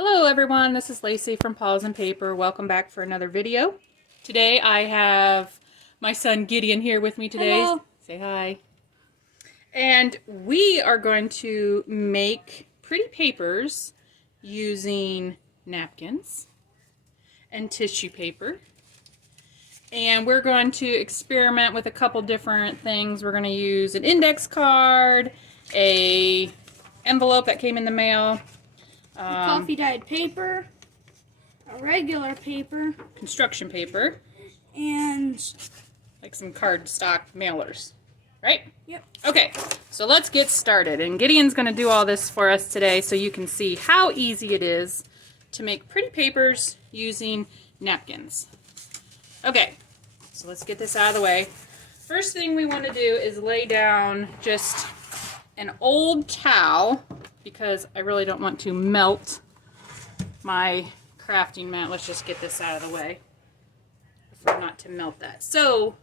Hello everyone, this is Lacey from Paws and Paper. Welcome back for another video. Today I have my son Gideon here with me today. Hello. Say hi. And we are going to make pretty papers using napkins and tissue paper. And we're going to experiment with a couple different things. We're going to use an index card, a envelope that came in the mail, Coffee dyed paper, a regular paper, construction paper, and like some cardstock mailers, right? yep. Okay, so let's get started. And Gideon's going to do all this for us today so you can see how easy it is to make pretty papers using napkins. Okay, so let's get this out of the way. First thing we want to do is lay down just an old towel because I really don't want to melt my crafting mat. Let's just get this out of the way for not to melt that. So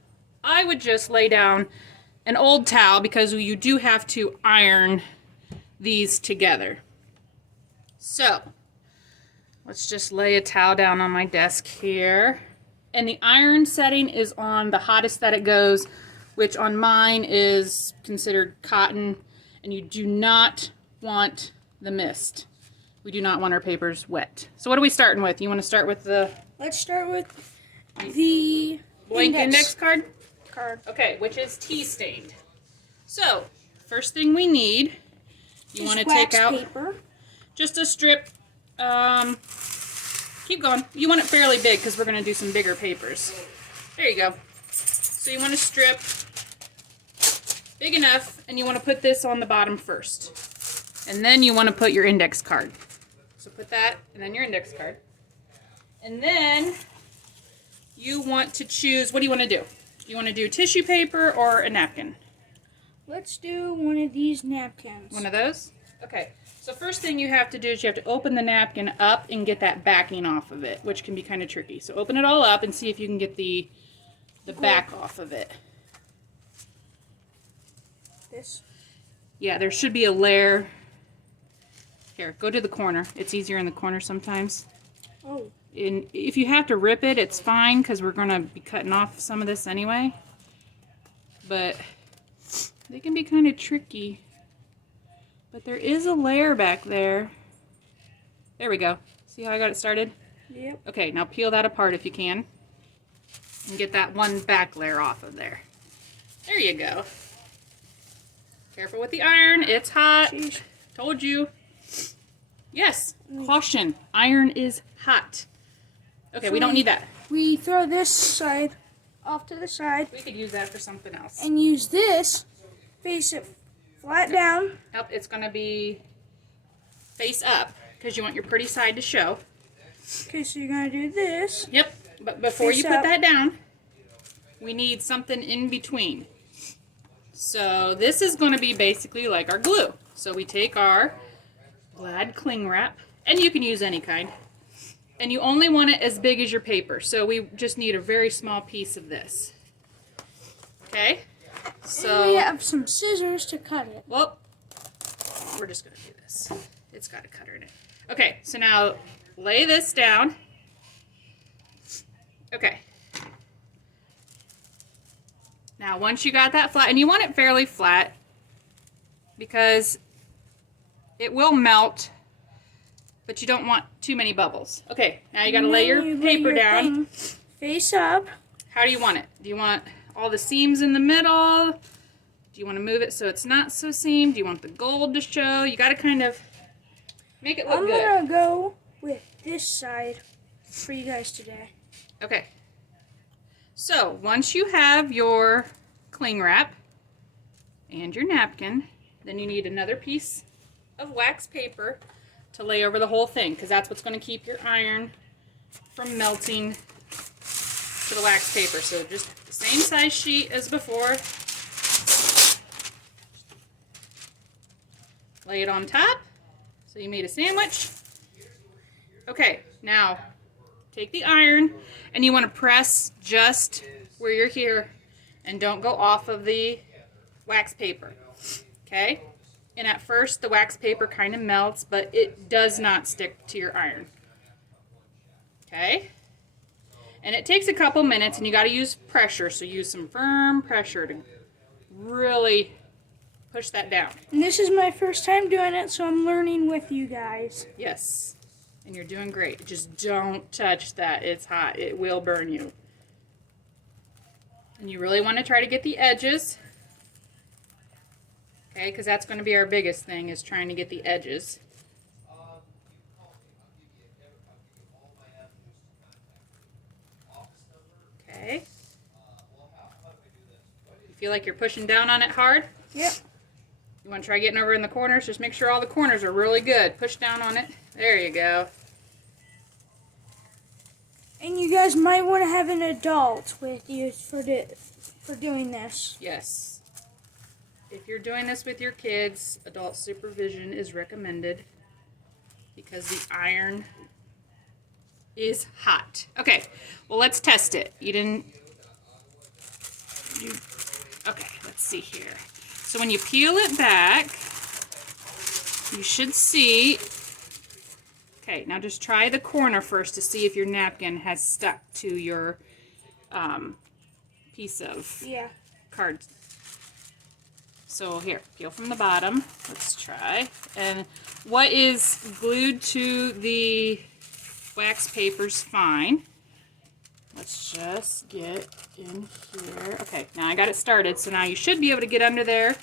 I would just lay down an old towel because you do have to iron these together. So let's just lay a towel down on my desk here. And the iron setting is on the hottest that it goes, which on mine is considered cotton, and you do not want the mist. We do not want our papers wet. So what are we starting with? You want to start with the... Let's start with the blank index card? Card. Okay, which is tea stained. So, first thing we need, you want to take wax out paper. just a strip. Keep going. You want it fairly big because we're going to do some bigger papers. There you go. So you want to strip big enough, and you want to put this on the bottom first. And then you want to put your index card. So put that, and then your index card. And then you want to choose, what do you want to do? You want to do tissue paper or a napkin? Let's do one of these napkins. One of those? Okay. So first thing you have to do is you have to open the napkin up and get that backing off of it, which can be kind of tricky. So open it all up and see if you can get the back off of it. This? Yeah, there should be a layer. Here, go to the corner. It's easier in the corner sometimes. Oh. And if you have to rip it, it's fine because we're going to be cutting off some of this anyway. But they can be kind of tricky. But there is a layer back there. There we go. See how I got it started? Yep. Okay, now peel that apart if you can. And get that one back layer off of there. There you go. Careful with the iron. It's hot. Sheesh. Told you. Yes. Caution. Iron is hot. Okay, So we don't need that. We throw this side off to the side We could use that for something else. and use this, face it flat down. Nope, it's going to be face up because you want your pretty side to show. Okay, so you're going to do this. Yep, but before Face you put up. that down, we need something in between. So this is going to be basically like our glue. So we take our Glad cling wrap, and you can use any kind. And you only want it as big as your paper. So we just need a very small piece of this. Okay? So And we have some scissors to cut it. well, we're just going to do this. It's got a cutter in it. Okay, so now lay this down. Okay. Now, once you got that flat, and you want it fairly flat because it will melt, but you don't want too many bubbles. Okay, now you got to lay your paper down. Face up. How do you want it? Do you want all the seams in the middle? Do you want to move it so it's not so seamed? Do you want the gold to show? You got to kind of make it look I'm good. gonna go with this side for you guys today. Okay. So, once you have your cling wrap and your napkin, then you need another piece of wax paper to lay over the whole thing, because that's what's going to keep your iron from melting to the wax paper. So just the same size sheet as before. Lay it on top. So you made a sandwich. Okay, now take the iron and you want to press just where you're here and don't go off of the wax paper. Okay? And at first the wax paper kind of melts, but it does not stick to your iron. Okay? And it takes a couple minutes, and you got to use pressure, so use some firm pressure to really push that down. And this is my first time doing it, so I'm learning with you guys. Yes. And you're doing great. Just don't touch that. It's hot. It will burn you. And you really want to try to get the edges. Okay, because that's going to be our biggest thing, is trying to get the edges. Okay. You feel like you're pushing down on it hard? Yep. You want to try getting over in the corners? Just make sure all the corners are really good. Push down on it. There you go. And you guys might want to have an adult with you for doing this. Yes. If you're doing this with your kids, adult supervision is recommended because the iron is hot. Okay, well, let's test it. Okay, let's see here. So when you peel it back, you should see. Okay, now just try the corner first to see if your napkin has stuck to your piece of card. So here, peel from the bottom. Let's try. And what is glued to the wax paper's fine. Let's just get in here. Okay, now I got it started, so now you should be able to get under there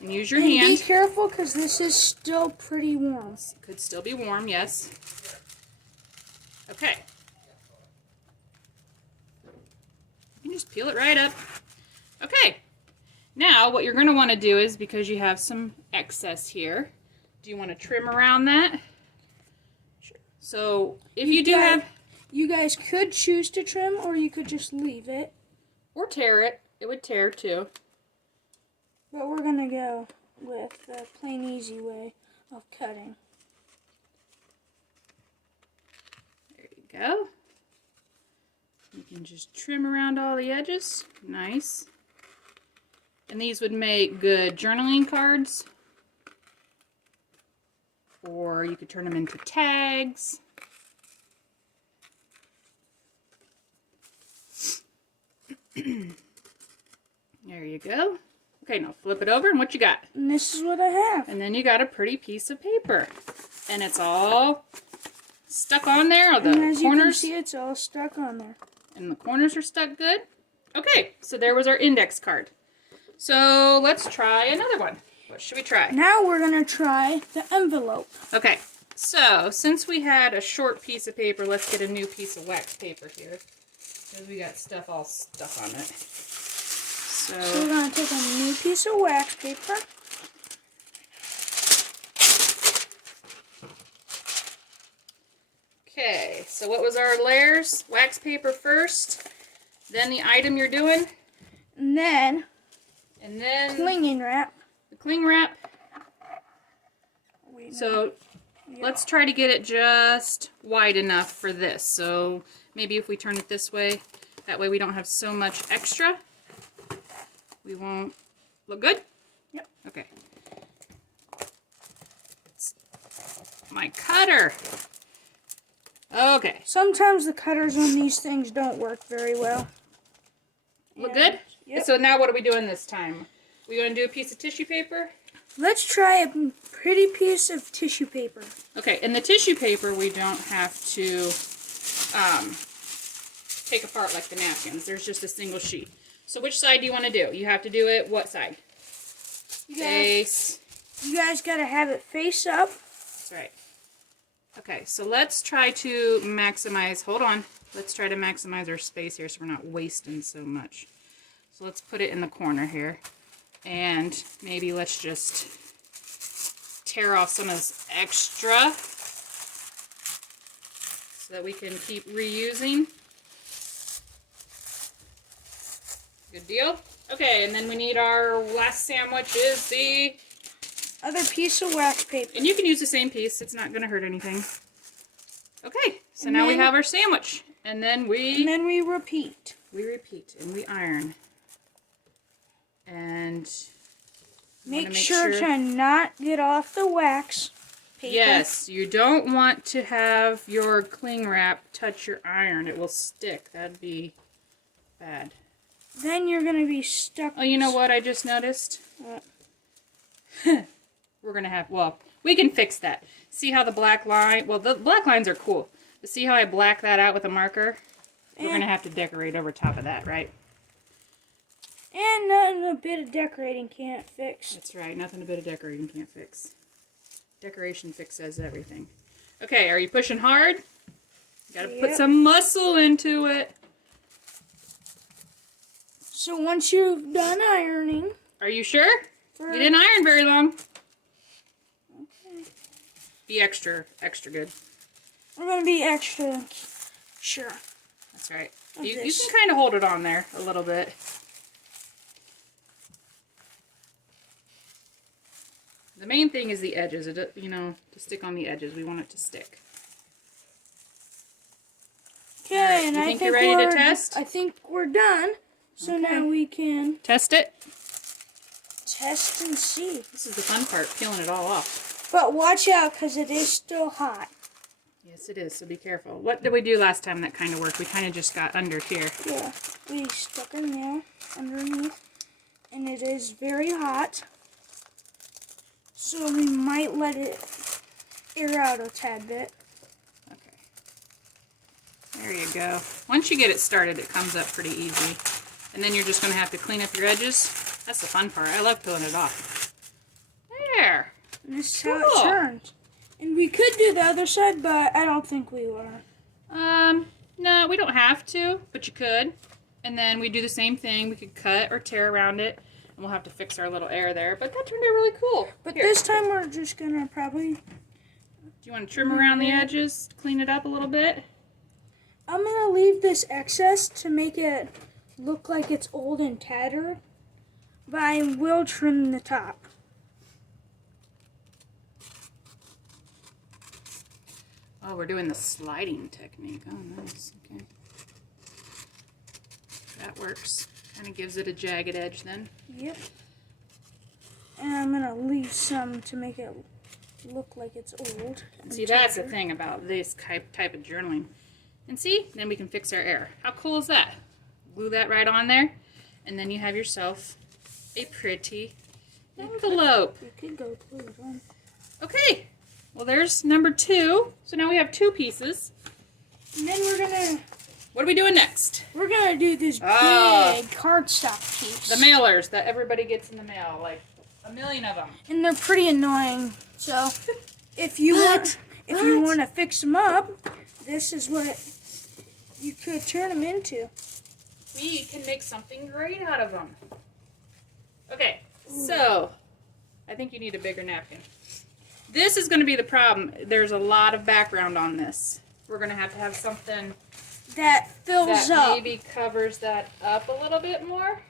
and use your hand. Be careful, because this is still pretty warm. Could still be warm, yes. Okay. You can just peel it right up. Okay. Now, what you're going to want to do is, because you have some excess here, do you want to trim around that? Sure. So, if you do have... You guys could choose to trim, or you could just leave it. Or tear it. It would tear, too. But we're going to go with the plain, easy way of cutting. There you go. You can just trim around all the edges. Nice. And these would make good journaling cards. Or you could turn them into tags. There you go. Okay, now flip it over, and what you got? And this is what I have. And then you got a pretty piece of paper. And it's all stuck on there. Or the and as corners. you can see, it's all stuck on there. And the corners are stuck good. Okay, so there was our index card. So let's try another one. What should we try? Now we're going to try the envelope. Okay, so since we had a short piece of paper, let's get a new piece of wax paper here. Because we got stuff all stuck on it. So we're going to take a new piece of wax paper. Okay, so what was our layers? Wax paper first, then the item you're doing, and then clinging wrap. The cling wrap. So let's try to get it just wide enough for this. So maybe if we turn it this way, that way we don't have so much extra. We won't look good? Yep. Okay. My cutter. Okay. Sometimes the cutters on these things don't work very well. Look good? Yep. So now what are we doing this time? We going to do a piece of tissue paper? Let's try a pretty piece of tissue paper. Okay, and the tissue paper we don't have to take apart like the napkins. There's just a single sheet. So which side do you want to do? You have to do it what side? Face. You guys got to have it face up. That's right. Okay, so let's try to maximize, hold on. Let's try to maximize our space here so we're not wasting so much. So let's put it in the corner here. And maybe let's just tear off some of this extra so that we can keep reusing. Good deal. Okay, and then we need our last sandwich is the other piece of wax paper. And you can use the same piece. It's not going to hurt anything. Okay, so now we have our sandwich. And then we repeat. We repeat and we iron. And Make sure to not get off the wax paper. Yes, you don't want to have your cling wrap touch your iron. It will stick. That'd be bad. Then you're going to be stuck. Oh, you know what I just noticed? What? We're going to have, well, we can fix that. See how the black line, well, the black lines are cool. But see how I black that out with a marker? We're going to have to decorate over top of that, right? And nothing a bit of decorating can't fix. That's right. Nothing a bit of decorating can't fix. Decoration fixes everything. Okay, are you pushing hard? You got to put some muscle into it. So once you've done ironing... Are you sure? You didn't iron very long. Okay. Be extra good. We're going to be extra sure. That's right. You can kind of hold it on there a little bit. The main thing is the edges. You know, to stick on the edges. We want it to stick. Okay, right, and you I think think you're ready to test? I think we're done. So now we can test it. Test and see. This is the fun part, peeling it all off. But watch out, because it is still hot. Yes, it is, so be careful. What did we do last time that kind of worked? We kind of just got under here. Yeah, we stuck a nail underneath, and it is very hot. So we might let it air out a tad bit. Okay. There you go. Once you get it started, it comes up pretty easy. And then you're just going to have to clean up your edges. That's the fun part. I love peeling it off. There. And this is how it turns. And we could do the other side, but I don't think we will. No, we don't have to, but you could. And then we do the same thing. We could cut or tear around it. And we'll have to fix our little air there. But that turned out really cool. But this time we're just going to probably... Do you want to trim around the edges? Clean it up a little bit? I'm going to leave this excess to make it look like it's old and tattered. But I will trim the top. Oh, we're doing the sliding technique. Oh, nice. Okay. That works. Kind of gives it a jagged edge then. Yep. And I'm going to leave some to make it look like it's old. See, that's the thing about this type of journaling. And see, then we can fix our air. How cool is that? Glue that right on there, and then you have yourself a pretty envelope. You could go glue it on. Okay. Well, there's number 2. So now we have 2 pieces. And then we're going to... What are we doing next? We're going to do this big cardstock piece. The mailers that everybody gets in the mail, like a million of them. And they're pretty annoying. So if you want to fix them up, this is what you could turn them into. We can make something great out of them. Okay, so I think you need a bigger napkin. This is going to be the problem. There's a lot of background on this. We're going to have something that fills up. Maybe covers that up a little bit more.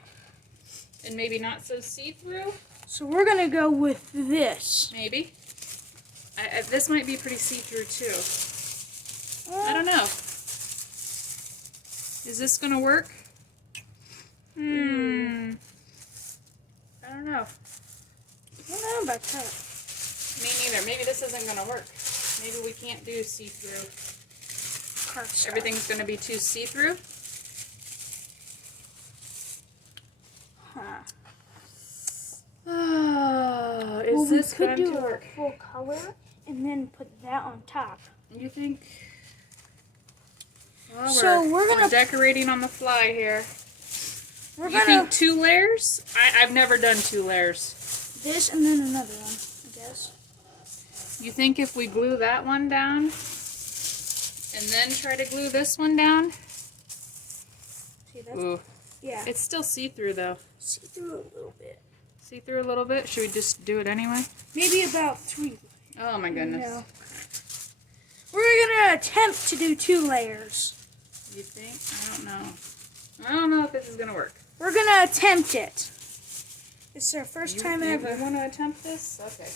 And maybe not so see-through. So we're going to go with this. Maybe. This might be pretty see-through too. I don't know. Is this going to work? I don't know. I don't know about that. Me neither. Maybe this isn't going to work. Maybe we can't do see-through. Everything's going to be too see-through. Huh. Oh, is this going to work? We could do work? a full color and then put that on top. You think? Well, So we're decorating on the fly here. You think 2 layers? I've never done 2 layers. This and then another one, I guess. You think if we glue that one down and then try to glue this one down? See, that's, Ooh. yeah. It's still see-through though. See through a little bit. See through a little bit? Should we just do it anyway? Maybe about 3. Oh my goodness. No. We're going to attempt to do 2 layers. You think? I don't know. I don't know if this is going to work. We're going to attempt it. It's our first time ever. You want to attempt this? Okay.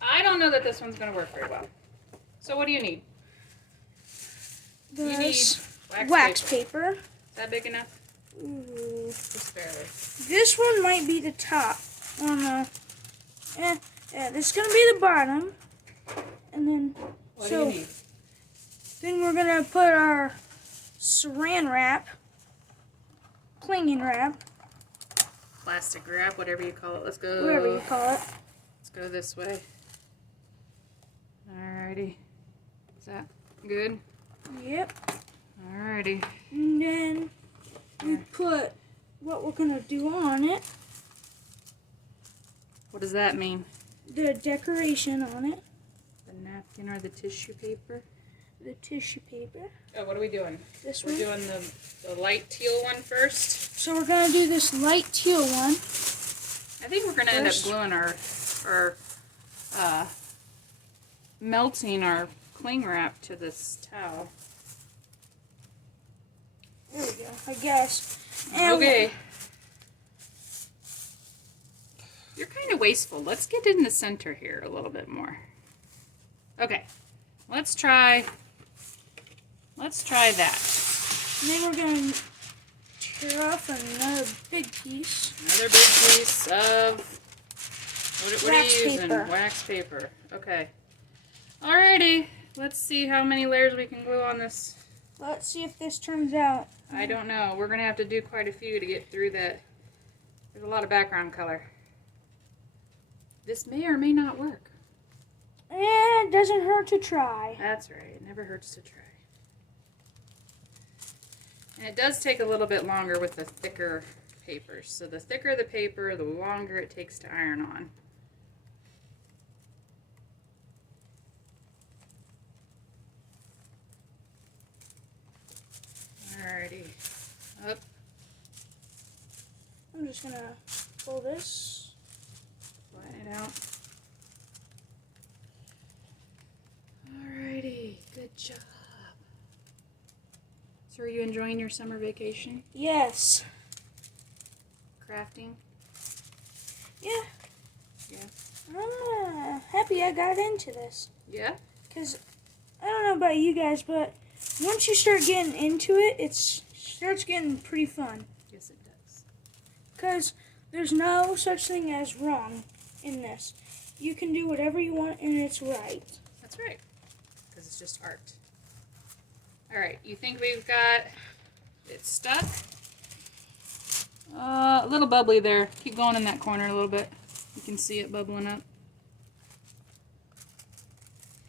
I don't know that this one's going to work very well. So what do you need? You need wax paper. Is that big enough? Ooh. Just barely. This one might be the top. Oh no. Yeah, this is gonna be the bottom, and then What do you need? then we're gonna put our saran wrap, clinging wrap, Plastic wrap, whatever you call it. Let's go. whatever you call it. Let's go this way. Alrighty. Is that good? Yep. Alrighty. And then we put what we're gonna do on it, What does that mean? the decoration on it, The napkin or the tissue paper? the tissue paper. Oh, what are we doing? This We're one. doing the light teal one first. So we're gonna do this light teal one. I think we're gonna end up First. gluing our melting our cling wrap to this towel. There we go, I guess. And Okay. You're kind of wasteful. Let's get in the center here a little bit more. Okay. Let's try that. And then we're gonna tear off another big piece. Another big piece of what are Wax you using? paper. Wax paper. Okay. Alrighty. Let's see how many layers we can glue on this. Let's see if this turns out. I don't know. We're gonna have to do quite a few to get through that. There's a lot of background color. This may or may not work. It doesn't hurt to try. That's right. It never hurts to try. And it does take a little bit longer with the thicker papers. So the thicker the paper, the longer it takes to iron on. Alrighty. Up. I'm just gonna pull this. Flatten it out. Alrighty. Good job. So are you enjoying your summer vacation? Yes. Crafting? Yeah. Yeah. I'm happy I got into this. Yeah? Because I don't know about you guys, but once you start getting into it, it starts getting pretty fun. Yes, it does. Because there's no such thing as wrong in this. You can do whatever you want and it's right. That's right. Because it's just art. Alright, you think we've got it stuck? A little bubbly there. Keep going in that corner a little bit. You can see it bubbling up.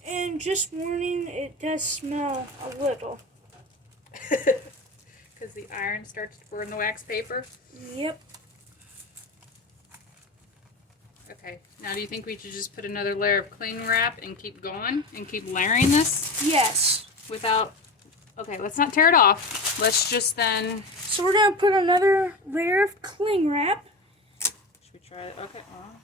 And just warning, it does smell a little. Because the iron starts to burn the wax paper? Yep. Okay, now do you think we should just put another layer of cling wrap and keep going? And keep layering this? Yes. Without... Okay, let's not tear it off. Let's just then... So we're going to put another layer of cling wrap. Should we try it? Okay, well,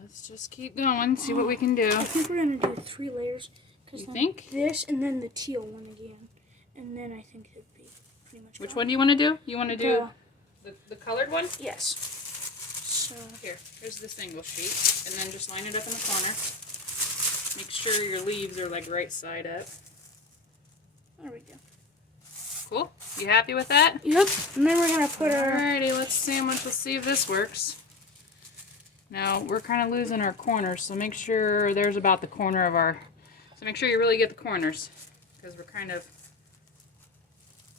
let's just keep going, see what we can do. I think we're going to do 3 layers. You think? This and then the teal one again. And then I think it'd be pretty much Which gone. one do you want to do? You want to do the colored one? Yes. So Here's the single sheet, and then just line it up in the corner. Make sure your leaves are like right side up. there we go. Cool. You happy with that? Yep. And then we're going to put our... Alrighty, let's see if this works. Now, we're kind of losing our corners, so make sure there's about the corner of our... So make sure you really get the corners, because we're kind of...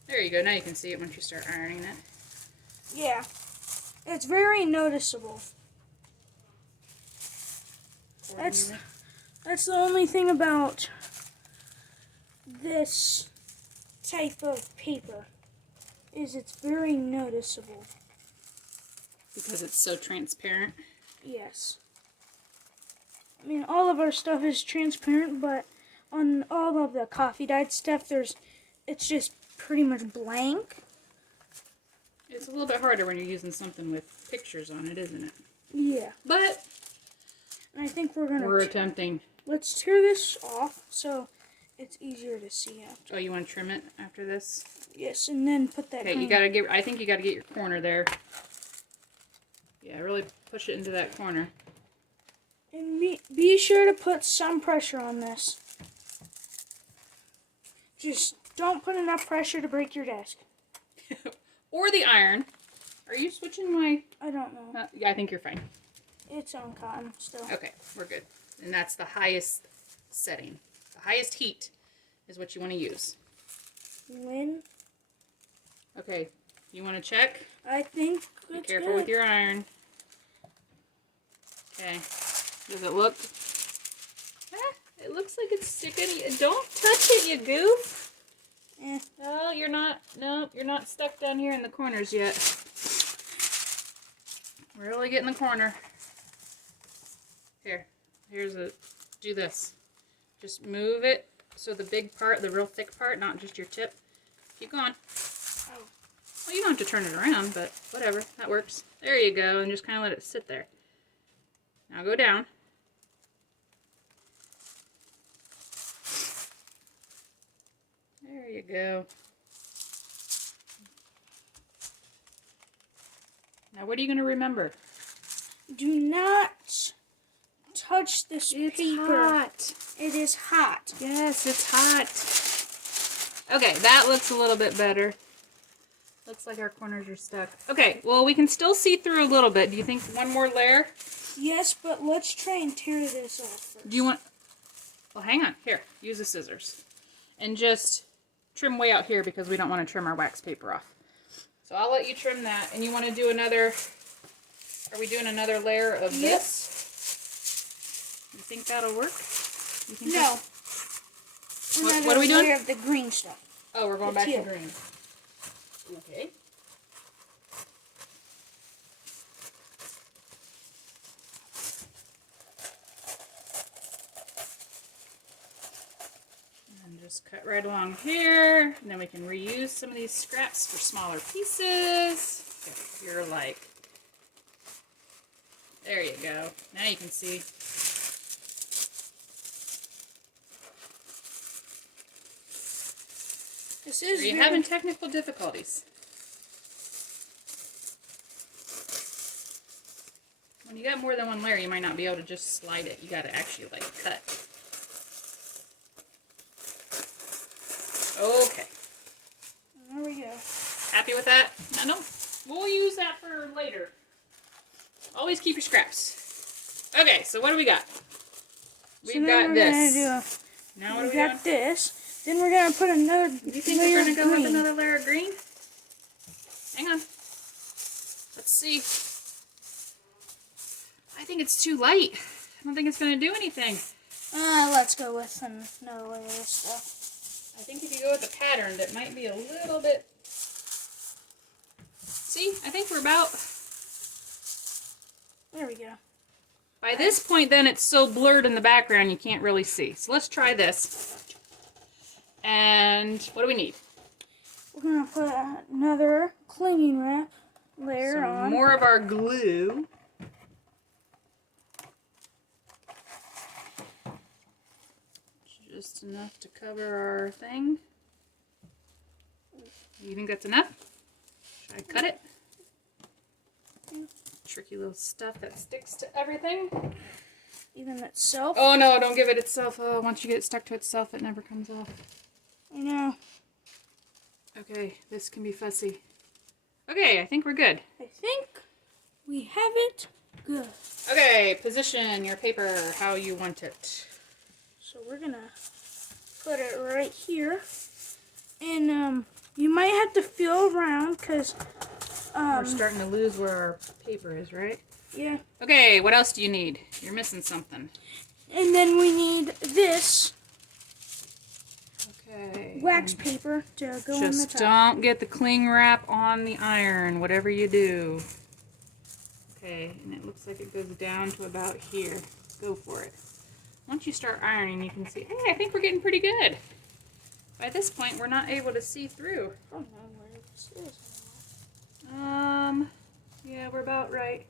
There you go, now you can see it once you start ironing it. Yeah. It's very noticeable. That's the only thing about this type of paper, is it's very noticeable. Because it's so transparent. Yes. I mean, all of our stuff is transparent, but on all of the coffee dyed stuff, it's just pretty much blank. It's a little bit harder when you're using something with pictures on it, isn't it? Yeah. But And I think we're attempting. let's tear this off so it's easier to see after. Oh, you want to trim it after this? Yes, and then put that. Okay, you gotta get. I think you gotta get your corner there. Yeah, really push it into that corner. And be sure to put some pressure on this. Just don't put enough pressure to break your desk. Or the iron. Are you switching my... I don't know. Yeah, I think you're fine. It's on cotton still. Okay, we're good. And that's the highest setting. The highest heat is what you want to use. When? Okay, you want to check? I think Be it's careful good. with your iron. Okay, does it look? It looks like it's sticking. Don't touch it, you goof. No, you're not. No, you're not stuck down here in the corners yet. Really get in the corner. Here's a. Do this. Just move it so the big part, the real thick part, not just your tip. Keep going. Oh. Well, you don't have to turn it around, but whatever. That works. There you go, and just kind of let it sit there. Now go down. There you go. Now what are you going to remember? Do not touch this It's paper. hot. It is hot. Yes, it's hot. Okay, that looks a little bit better. Looks like our corners are stuck. Okay, well, we can still see through a little bit. Do you think one more layer? Yes, but let's try and tear this off first. Do you want... Well, hang on. Here, use the scissors. And just trim way out here because we don't want to trim our wax paper off. So I'll let you trim that. And you want to do another... Are we doing another layer of this? You think that'll work? You think No. What are we doing? Layer of the green stuff. Oh, we're going back to green. Okay. And just cut right along here. And then we can reuse some of these scraps for smaller pieces. If you're like, there you go. Now you can see. This is Are you having technical difficulties? When you got more than one layer, you might not be able to just slide it. You got to actually like cut. Okay. There we go. Happy with that? No, we'll use that for later. Always keep your scraps. Okay, so what do we got? We've got this. Now what we do we got this. Then we're gonna put another. You think we're gonna go with another layer of green? Hang on. Let's see. I think it's too light. I don't think it's gonna do anything. Let's go with another layer of stuff. I think if you go with the pattern, that might be a little bit. See, I think we're about. There we go. By this point, then it's so blurred in the background you can't really see. So let's try this. And what do we need? We're gonna put another clinging wrap layer on. More of our glue. Just enough to cover our thing. You think that's enough? Should I cut it? Tricky little stuff that sticks to everything. Even itself. Oh no, don't give it itself. Oh, once you get it stuck to itself, it never comes off. I know. Okay, this can be fussy. Okay, I think we're good. I think we have it good. Okay, position your paper how you want it. So we're gonna put it right here. And you might have to feel around because we're starting to lose where our paper is, right? Yeah. Okay, what else do you need? You're missing something. And then we need this Okay. wax paper to go on the Just top. don't get the cling wrap on the iron, whatever you do. Okay, and it looks like it goes down to about here. Go for it. Once you start ironing, you can see, hey, I think we're getting pretty good. By this point, we're not able to see through. I don't know where this is. Yeah, we're about right.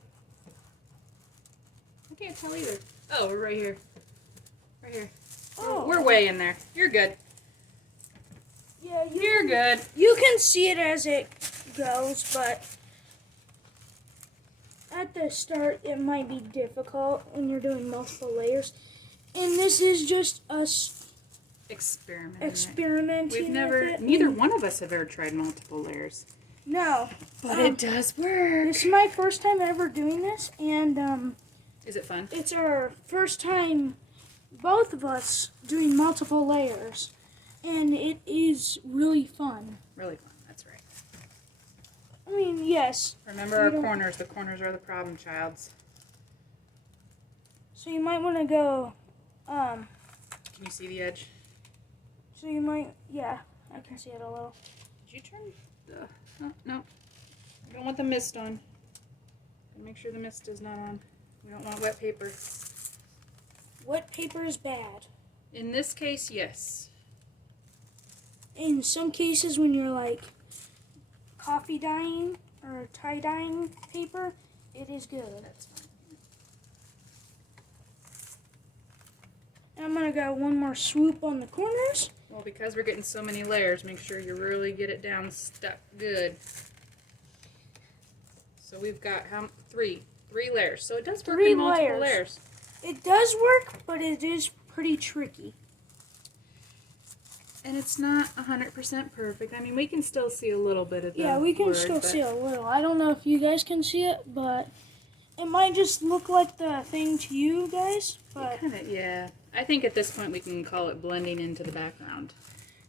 I can't tell either. Oh, we're right here. Right here. Oh. We're way in there. You're good. Yeah, You're good. You can see it as it goes, but at the start it might be difficult when you're doing multiple layers. And this is just us experimenting We've with never, it. neither one of us have ever tried multiple layers. No. But it does work. This is my first time ever doing this, and Is it fun? It's our first time, both of us, doing multiple layers, and it is really fun. Really fun, that's right. I mean, yes. Remember our corners. The corners are the problem, childs. So you might want to go, Can you see the edge? so you might, yeah, I can see it a little. Did you turn the... Oh, no. We don't want the mist on. Make sure the mist is not on. We don't want wet paper. Wet paper is bad. In this case, yes. In some cases, when you're like coffee dyeing or tie-dyeing paper, it is good. That's fine. And I'm going to go one more swoop on the corners. Well, because we're getting so many layers, make sure you really get it down stuck good. So we've got three layers. So it does work in multiple layers. It does work, but it is pretty tricky. And it's not 100% perfect. I mean, we can still see a little bit of the Yeah, we can word, still see a little. I don't know if you guys can see it, but it might just look like the thing to you guys. But kinda, yeah. I think at this point we can call it blending into the background.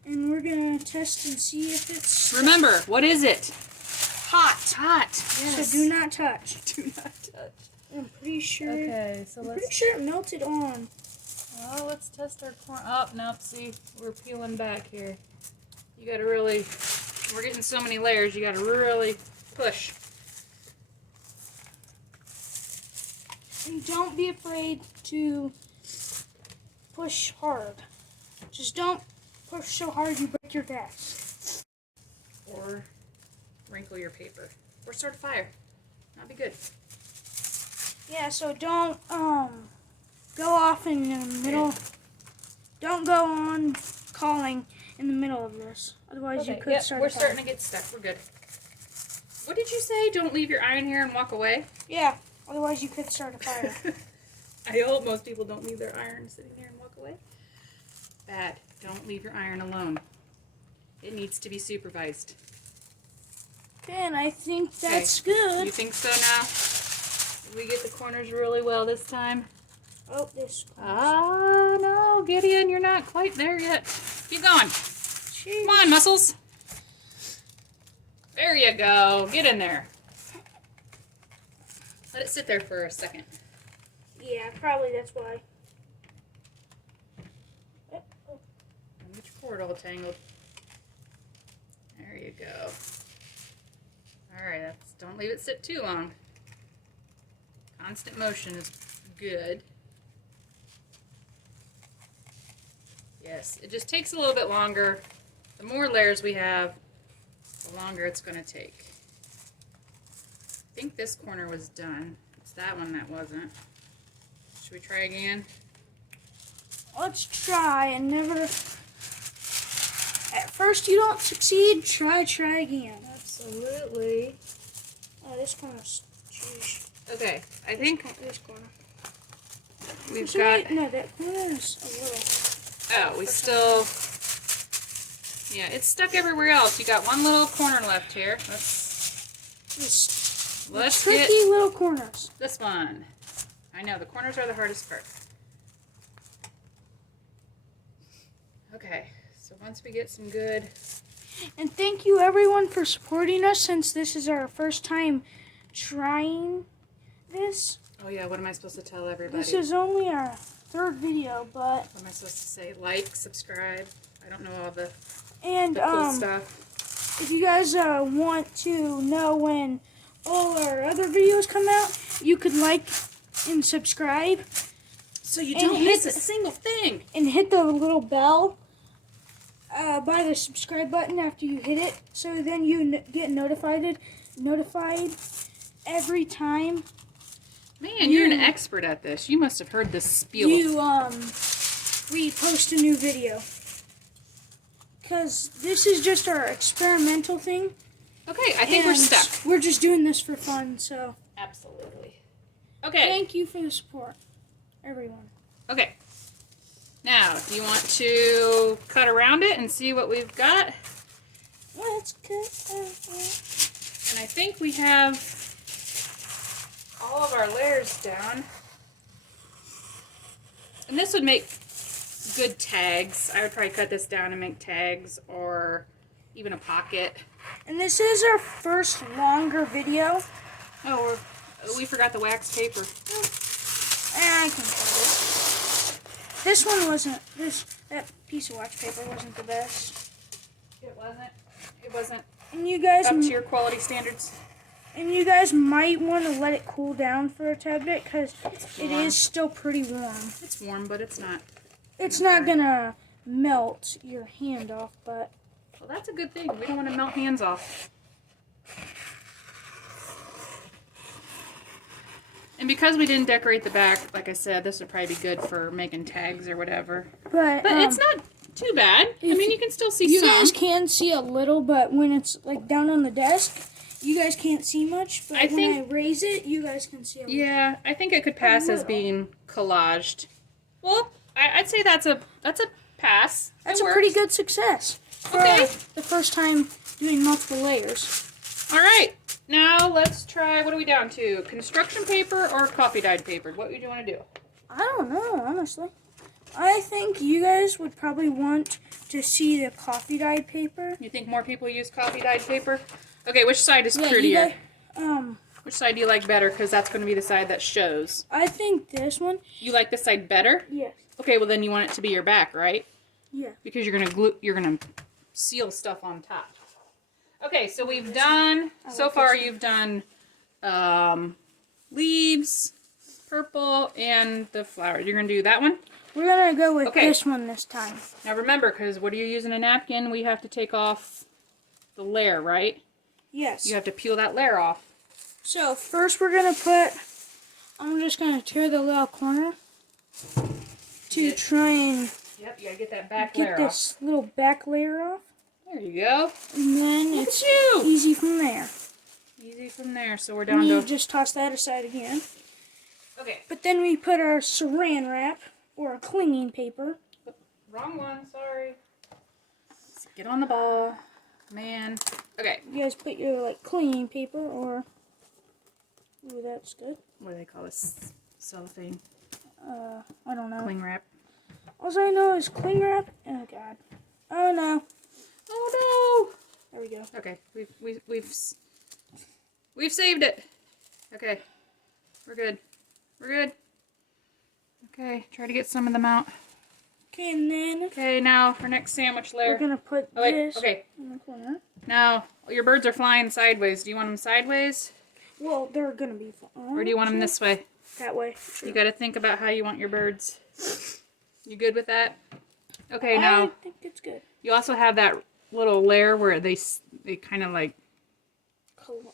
And we're going to test and see if it's... Remember, what is it? Hot. Hot. Yes. So do not touch. Do not touch. I'm pretty sure... Okay, so I'm let's... pretty sure it melted on. Well, let's test our corn. Oh, nope, see, we're peeling back here. You gotta really... We're getting so many layers, you gotta really push. And don't be afraid to push hard. Just don't push so hard you break your desk. Or wrinkle your paper. Or start a fire. That'd be good. Yeah, so don't go off in the middle. Don't go on calling in the middle of this. Otherwise you could start a fire. We're starting to get stuck. We're good. What did you say? Don't leave your iron here and walk away? Yeah, otherwise you could start a fire. I hope most people don't leave their iron sitting here and walk away. Bad. Don't leave your iron alone. It needs to be supervised. Okay, and I think that's good. You think so now? Did we get the corners really well this time? Oh, this. Ah, no, Gideon, you're not quite there yet. Keep going. Jeez. Come on, muscles. There you go. Get in there. Let it sit there for a second. Yeah, probably that's why. Don't get your cord all tangled. There you go. Alright, don't leave it sit too long. Constant motion is good. Yes, it just takes a little bit longer. The more layers we have, the longer it's going to take. I think this corner was done. It's that one that wasn't. Should we try again? Let's try and never... At first you don't succeed, try again. Absolutely. Oh, this corner's... Jeez. Okay, I think This corner. we've got... No, that corner's a little... Oh, we still... Yeah, it's stuck everywhere else. You got one little corner left here. Let's tricky get little corners. this one. I know, the corners are the hardest part. Okay, so once we get some good... And thank you everyone for supporting us since this is our first time trying this. Oh yeah, what am I supposed to tell everybody? This is only our third video, but... What am I supposed to say? Like, subscribe. I don't know all the And cool stuff. if you guys want to know when all our other videos come out, you could like and subscribe. So you and don't miss a single thing. And hit the little bell by the subscribe button after you hit it, so then you get notified every time. Man, you're an expert at this. You must have heard this spiel. We post a new video. Because this is just our experimental thing. Okay, I think we're stuck. We're just doing this for fun, so. Absolutely. Okay. Thank you for the support, everyone. Okay. Now, do you want to cut around it and see what we've got? Let's cut around. And I think we have all of our layers down. And this would make good tags. I would probably cut this down and make tags or even a pocket. And this is our first longer video. Oh, we forgot the wax paper. I can find it. This one wasn't, that piece of wax paper wasn't the best. It wasn't. It wasn't And you guys, up to your quality standards. and you guys might want to let it cool down for a tad bit because it is still pretty warm. It's warm, but it's not. It's not gonna melt your hand off, but Well, that's a good thing. We don't want to melt hands off. And because we didn't decorate the back, like I said, this would probably be good for making tags or whatever. but It's not too bad. I mean, you can still see you some. guys can see a little, but when it's like down on the desk, you guys can't see much. But when I raise it, you guys can see a little. Yeah, I think it could pass as being collaged. Well, I'd say that's a pass. That's It a works. pretty good success. For Okay. the first time doing multiple layers. All right, now let's try. What are we down to? Construction paper or coffee dyed paper? What would you want to do? I don't know, honestly. I think you guys would probably want to see the coffee dyed paper. You think more people use coffee dyed paper? Okay, which side is Yeah, you prettier? guys, Which side do you like better? Because that's going to be the side that shows. I think this one. You like this side better? Yes. Okay, well then you want it to be your back, right? Yeah. Because you're gonna seal stuff on top. Okay, so we've done, so far you've done leaves, purple, and the flowers. You're gonna do that one? We're gonna go with Okay. this one this time. Now remember, because what are you using a napkin? We have to take off the layer, right? Yes. You have to peel that layer off. So first we're gonna put. I'm just gonna tear the little corner to try and Yep, you gotta get that back get layer this little back layer off, off. There you go. and then Look it's at you. easy from there. Easy from there. So we're And down you to. just toss that aside again. Okay, But then we put our saran wrap or clinging paper. wrong one. Sorry. Let's get on the ball, man. Okay. You guys put your like clinging paper or. Ooh, that's good. What do they call this? Cellophane. I don't know. Cling wrap. All I know is cling wrap. Oh god. Oh no. Oh There we go. no! Okay, we've saved it. Okay, we're good. We're good. Okay, try to get some of them out. Okay, and then Okay, now our next sandwich layer. we're gonna put Oh, wait, this okay. in the corner. Now your birds are flying sideways. Do you want them sideways, Well, they're gonna be or do you want them this way? that way. You got to think about how you want your birds. You good with that? Okay, now I think it's good. you also have that little layer where they kind of like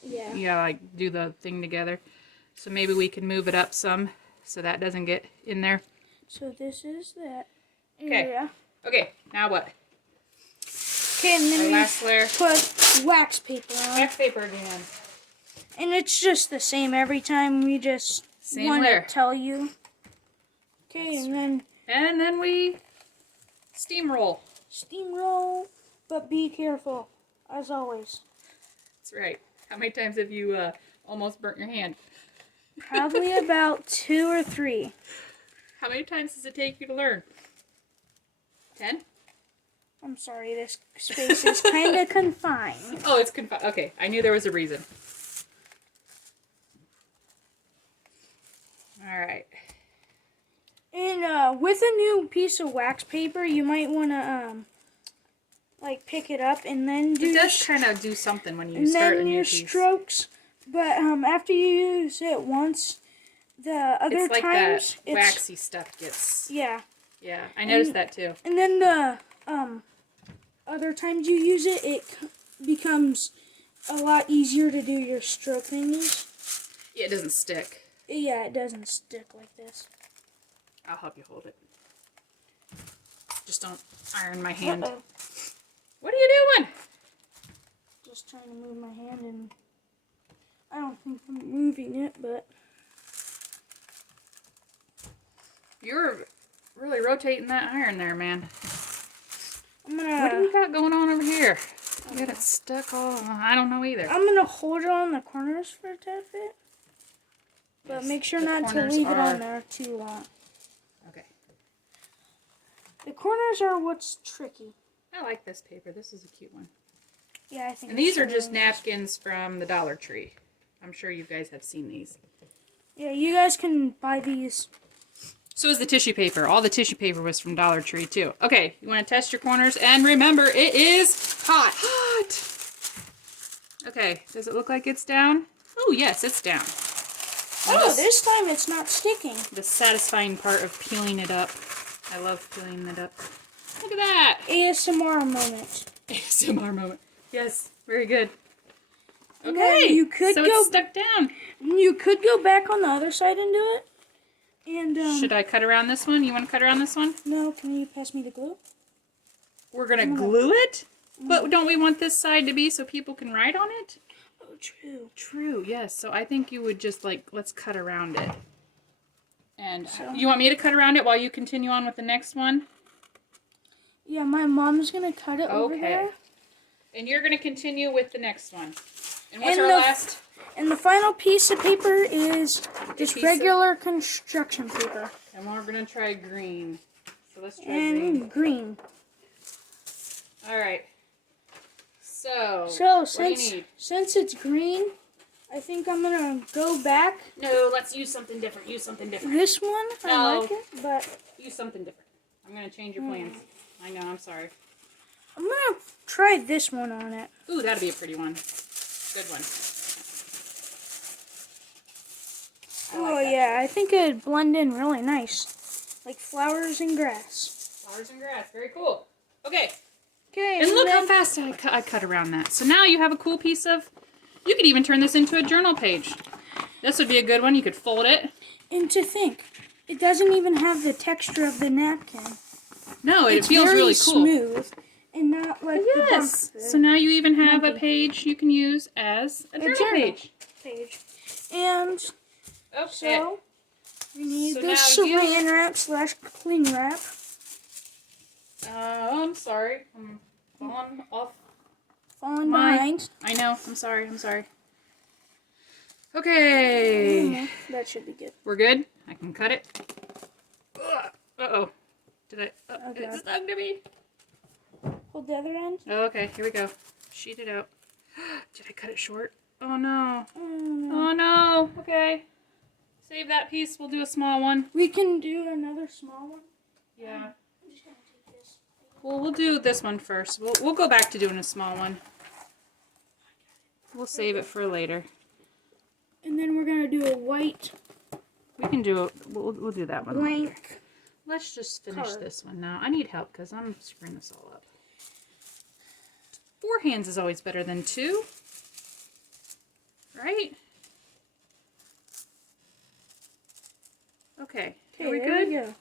Yeah. like do the thing together. So maybe we can move it up some so that doesn't get in there. So this is that. Okay. Yeah. Okay, now what? Okay, and Our then we last layer. put wax paper on. Wax paper again. And it's just the same every time. We just Same want layer. to tell you. Okay, That's and then we steamroll. steamroll, but be careful, as always. That's right. How many times have you almost burnt your hand? Probably about 2 or 3. How many times does it take you to learn? 10? I'm sorry, this space is kind of confined. Oh, it's confined. Okay, I knew there was a reason. All right. And with a new piece of wax paper, you might want to like pick it up and then do It your does kind of do something when you and start a then new your piece. strokes. But after you use it once, the other It's like times that waxy stuff gets. yeah. Yeah, I noticed that too. And then the other times you use it, it becomes a lot easier to do your stroke thingies. Yeah, it doesn't stick. Yeah, it doesn't stick like this. I'll help you hold it. Just don't iron my hand. Uh-oh. What are you doing? Just trying to move my hand, and I don't think I'm moving it, but You're really rotating that iron there, man. I'm What do we gonna got going on over here? We got it stuck all. I don't know either. hold it on the corners for a tad bit, but Yes, make sure the not to corners leave it are- on there too long. Okay. The corners are what's tricky. I like this paper. This is a cute one. Yeah, I think. And these are just napkins from the Dollar Tree. I'm sure you guys have seen these. Yeah, you guys can buy these. So is the tissue paper. All the tissue paper was from Dollar Tree too. Okay, you want to test your corners, and remember, it is hot. Hot! Okay, does it look like it's down? Oh, yes, it's down. Oh, this time it's not sticking. The satisfying part of peeling it up. I love peeling it up. Look at that! ASMR moment. ASMR moment. Yes, very good. And Okay, you could so go, it's stuck down. You could go back on the other side and do it. And should I cut around this one? You want to cut around this one? No, can you pass me the glue? We're going to glue it? But don't we want this side to be so people can write on it? Oh, true. True, yes. So I think you would just let's cut around it. And you want me to cut around it while you continue on with the next one? Yeah, my mom's going to cut it over there. And you're going to continue with the next one. And what's our last? And the final piece of paper is just regular construction paper. And we're going to try green. So let's try green. All right. So since it's green, I think I'm going to go back. No, let's use something different. Use something different. This one, I like it, but... Use something different. I'm going to change your plans. I know, I'm sorry. I'm going to try this one on it. Ooh, that'll be a pretty one. Good one. Oh, yeah, I think it'd blend in really nice. Like flowers and grass. Flowers and grass. Very cool. Okay. Okay. And look how fast I cut around that. So now you have a cool piece of... You could even turn this into a journal page. This would be a good one. You could fold it. And to think, it doesn't even have the texture of the napkin. No, it feels really cool. Smooth and not like the bump. So now you even have a page you can use as a journal page. And so we need the saran wrap / cling wrap. I'm sorry. I'm falling off. Falling behind. I know. I'm sorry. Okay. That should be good. We're good? I can cut it. Uh-oh. Did I? It stuck to me. Hold the other end. Oh, okay. Here we go. Sheet it out. Did I cut it short? Oh, no. Oh, no. Okay. Save that piece. We'll do a small one. We can do another small one. Yeah. I'm just going to take this. Well, we'll do this one first. We'll go back to doing a small one. We'll save it for later. And then we're going to do a white. We can do it. We'll do that one later. Blank. Let's just finish this one now. I need help because I'm screwing this all up. 4 hands is always better than 2. Right? Okay. Are we good? There we go.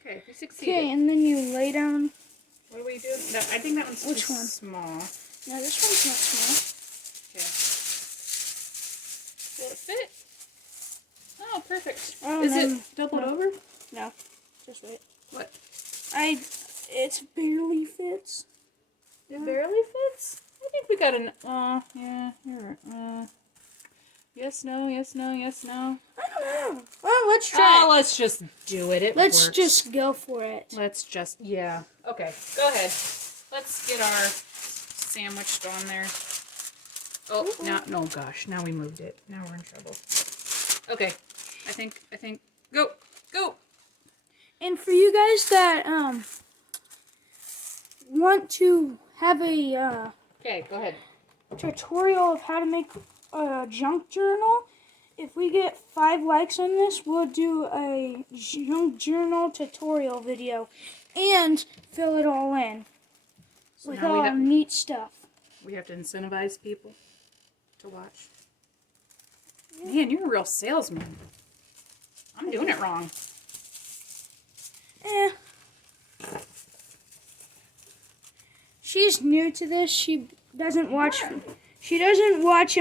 Okay, we succeeded. Okay, and then you lay down. What do we do? No, I think that one's Which too one? small. No, this one's not small. Okay. Will it fit? Oh, perfect. Oh, Is no. it doubled over? No. Just wait. What? It barely fits. It barely fits? I think we got an... yeah. Here. Yes, no, yes, no, yes, no. I don't know. Well, let's try it. Let's just do it. Let's works. just go for it. Let's just... Yeah. Okay. Go ahead. Let's get our sandwiched on there. Oh, no, gosh. Now we moved it. Now we're in trouble. Okay. I think... Go! And for you guys that want to have a Okay, go ahead. tutorial of how to make a junk journal, if we get 5 likes on this, we'll do a junk journal tutorial video and fill it all in with all neat stuff. We have to incentivize people to watch. Man, you're a real salesman. I'm doing it wrong. She's new to this. She doesn't watch. She doesn't watch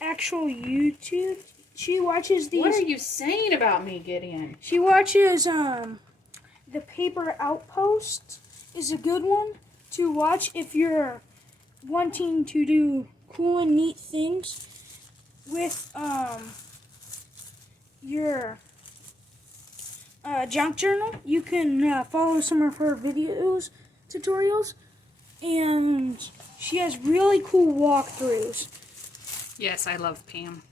actual YouTube. She watches these. What are you saying about me, Gideon? She watches the Paper Outpost is a good one to watch if you're wanting to do cool and neat things with your junk journal. You can follow some of her videos, tutorials, and she has really cool walkthroughs. Yes, I love Pam.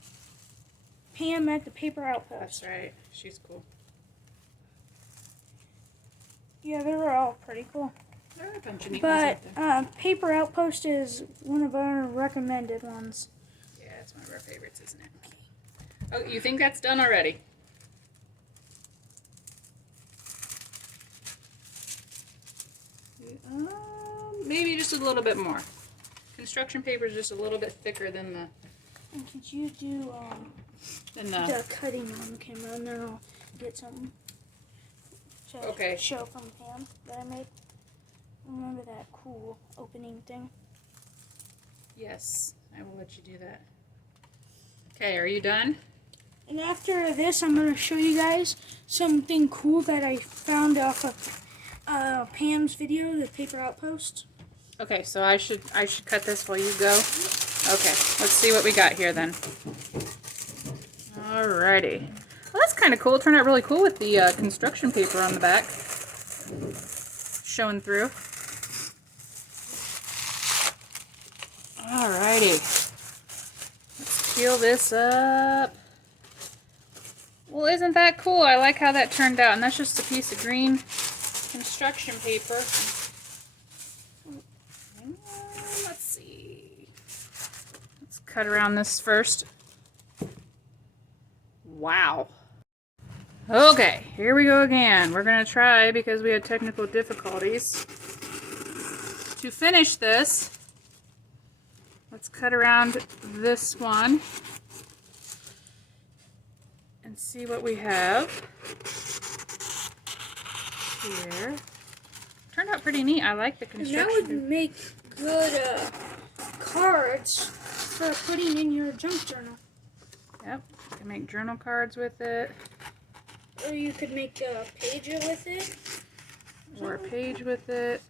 Pam at the Paper Outpost. That's right. She's cool. Yeah, they're all pretty cool. There are a bunch of neat ones out But there. Paper Outpost is one of our recommended ones. Yeah, it's one of our favorites, isn't it? Oh, you think that's done already? Maybe just a little bit more. Construction paper is just a little bit thicker than the And could you do the cutting on camera, and then I'll get something to show from Pam that I made. Remember that cool opening thing? Yes, I will let you do that. Okay, are you done? And after this, I'm going to show you guys something cool that I found off of Pam's video, the Paper Outpost. Okay, so I should cut this while you go. Okay, let's see what we got here then. Alrighty. Well, that's kind of cool. It turned out really cool with the construction paper on the back. Showing through. Alrighty. Let's peel this up. Well, isn't that cool? I like how that turned out. And that's just a piece of green construction paper. Let's see. Let's cut around this first. Wow. Okay, here we go again. We're going to try, because we had technical difficulties, to finish this. Let's cut around this one and see what we have here. Turned out pretty neat. I like the construction. And that would make good cards for putting in your junk journal. Yep, you can make journal cards with it. Or you could make a page with it. Or a page with it.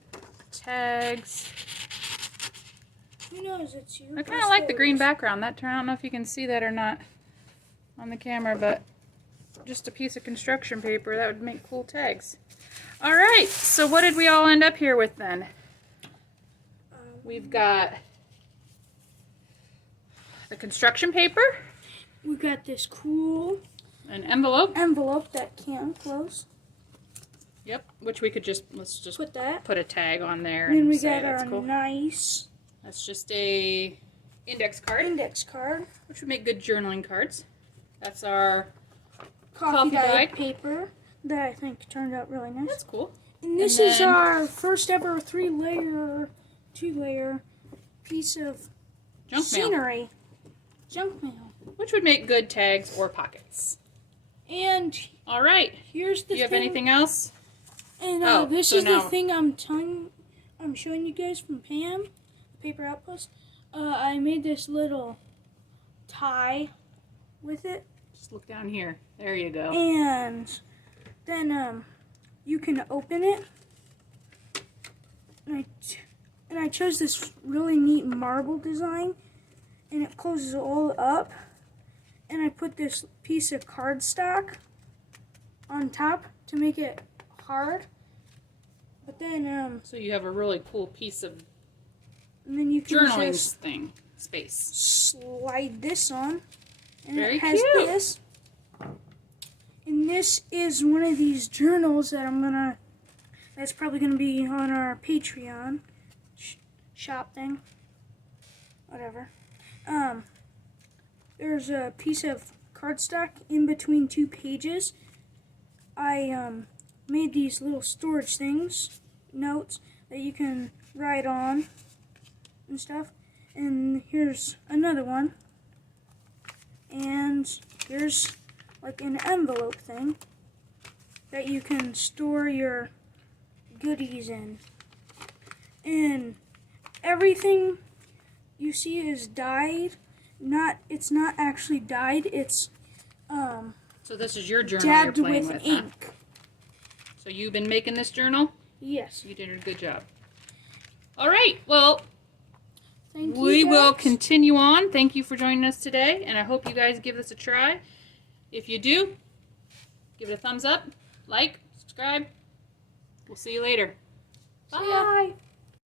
Tags. Who knows? It's you. I kind of like the green background. That turn, I don't know if you can see that or not on the camera, but just a piece of construction paper, that would make cool tags. All right, so what did we all end up here with then? We've got the construction paper. We got this cool An envelope. that can't close. Yep, which we could let's just put a tag on there. And then we say got that's our cool. nice That's just a index card, which would make good journaling cards. That's our coffee dyed paper that I think turned out really nice. That's cool. And this is our first ever 2-layer piece of junk scenery. mail. Junk mail. Which would make good tags or pockets. And all right. Here's the Do you have anything else? And this is the thing I'm showing you guys from Pam, the Paper Outpost. I made this little tie with it. Just look down here. There you go. And then you can open it. And I chose this really neat marble design, and it closes all up. And I put this piece of cardstock on top to make it hard. But then so you have a really cool piece of and then you can journaling just space. Slide this on, and Very it has cute. this. And this is one of these journals that that's probably gonna be on our Patreon shop thing. Whatever. There's a piece of cardstock in between two pages. I made these little storage things, notes that you can write on and stuff. And here's another one. And here's like an envelope thing that you can store your goodies in. And everything you see is dyed. It's not actually dyed. It's so this is your journal dabbed you're playing with huh? ink. So you've been making this journal? Yes. You did a good job. All right. Well, Thank you, we will guys. continue on. Thank you for joining us today, and I hope you guys give this a try. If you do, give it a thumbs up. like, subscribe. We'll see you later. Bye. Bye.